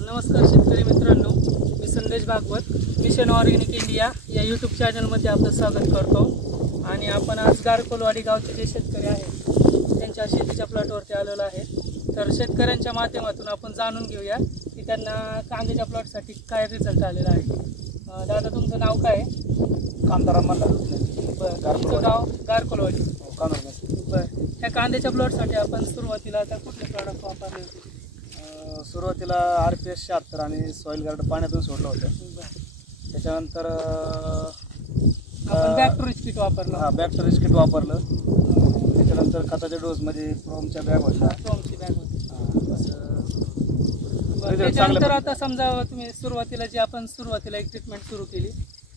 नमस्कार शेतकरी मित्रांनो, मी संदेश भागवत मिशन ऑर्गॅनिक इंडिया या यूट्यूब चॅनलमध्ये आपलं स्वागत करतो। आणि आपण आज गारकोलवाडी गावचे जे शेतकरी आहेत त्यांच्या शेतीच्या प्लॉटवरती आलेलो आहे। तर शेतकऱ्यांच्या माध्यमातून आपण जाणून घेऊया की त्यांना कांद्याच्या प्लॉटसाठी काय रिझल्ट आलेला आहे। दादा, तुमचं नाव काय आहे? कामदार मल्ला। तुमचं गाव गारकोलवाडी। बरं, ह्या कांद्याच्या प्लॉटसाठी आपण सुरुवातीला आता कुठले प्रॉडक्ट वापरले होते? सुरुवातीला RPS 76 आणि सॉइल गार्ड पाण्यातून सोडलं होतं। त्याच्यानंतर आपण बॅक्टेरिया किट वापरलं। हां, बॅक्टेरिया किट वापरलं। त्याच्यानंतर खताच्या डोसमध्ये प्रोमच्या बॅग होत्या। प्रोमची बॅग होती। रिझल्ट त्याच्यानंतर आता समजा तुम्ही सुरुवातीला जी आपण सुरुवातीला एक ट्रीटमेंट सुरू केली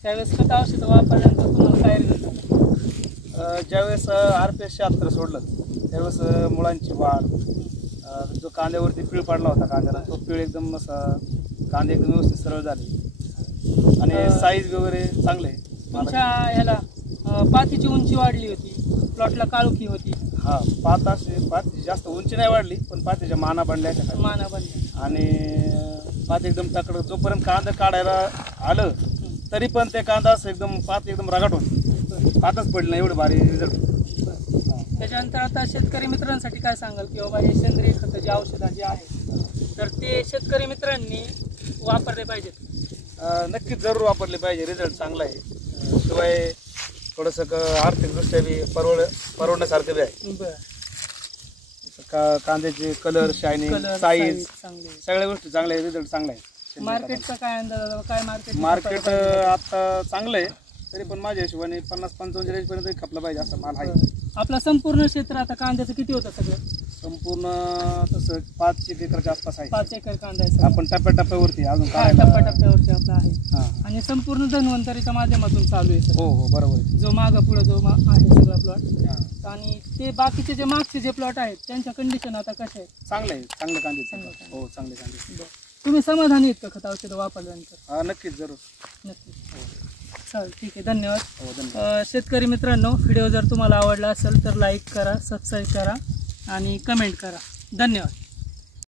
त्यावेळेस खत औषधं वापरल्यानंतर तुम्हाला काय रिझल्ट आला? ज्यावेळेस RPS 76 सोडलं त्यावेळेस मुळांची वाढ, जो कांद्यावरती पीळ पडला होता कांद्याला, तो पीळ एकदम असा कांदे एकदम व्यवस्थित सरळ झाले आणि साईज वगैरे चांगले। तुमच्या ह्याला पातीची उंची वाढली होती, प्लॉटला काळुकी होती। हां, पाती जास्त उंची नाही वाढली, पण पातीच्या माना बनल्या माना बनल्या आणि पात एकदम तकड। जोपर्यंत कांदा काढायला आलं तरी पण ते कांदा असं एकदम पात एकदम रगाट होती, पातच पडली नाही, एवढं भारी रिझल्ट। त्याच्यानंतर आता शेतकरी मित्रांसाठी काय सांगाल की बाबा हे सेंद्रिय खतं जे औषधं जे आहेत तर ते शेतकरी मित्रांनी वापरले पाहिजेत? नक्कीच जरूर वापरले पाहिजे, रिझल्ट चांगला आहे। शिवाय थोडंसं आर्थिकदृष्ट्या बी परवडण्यासारखं बी आहे। कांद्याचे कलर, शायनिंग, साईज सगळ्या गोष्टी चांगल्या आहे, रिझल्ट चांगला आहे। मार्केटचा काय अंदाज? काय मार्केट आता चांगलं आहे, तरी पण माझ्या हिशोबाने 50-55 रेंजपर्यंत खपला पाहिजे असं माल आहे। आपलं संपूर्ण क्षेत्र आता कांद्याचं किती होतं सगळं? संपूर्ण तसं 5 एकरच्या आसपास आहे। 5 एकर कांदा आहे। आपण टप्प्याटप्प्यावरती अजून टप्प्याटप्प्यावरती आपलं आहे आणि संपूर्ण धन्वंतरीच्या माध्यमातून चालू आहे। हो हो, बरोबर आहे। जो मागं पुढं जो आहे सगळा प्लॉट, आणि ते बाकीचे जे मागचे जे प्लॉट आहेत त्यांच्या कंडिशन आता कशा आहेत? चांगले आहे, चांगले कांदे। हो, चांगले कांदे। तुम्ही समाधानी आहेत का खत औषधं वापरल्यानंतर? नक्कीच, जरूर, नक्कीच। चालेल, ठीक आहे, धन्यवाद। हो, धन्यवाद। शेतकरी मित्रांनो, व्हिडिओ जर तुम्हाला आवडला असेल तर लाईक करा, सबस्क्राईब करा आणि कमेंट करा। धन्यवाद।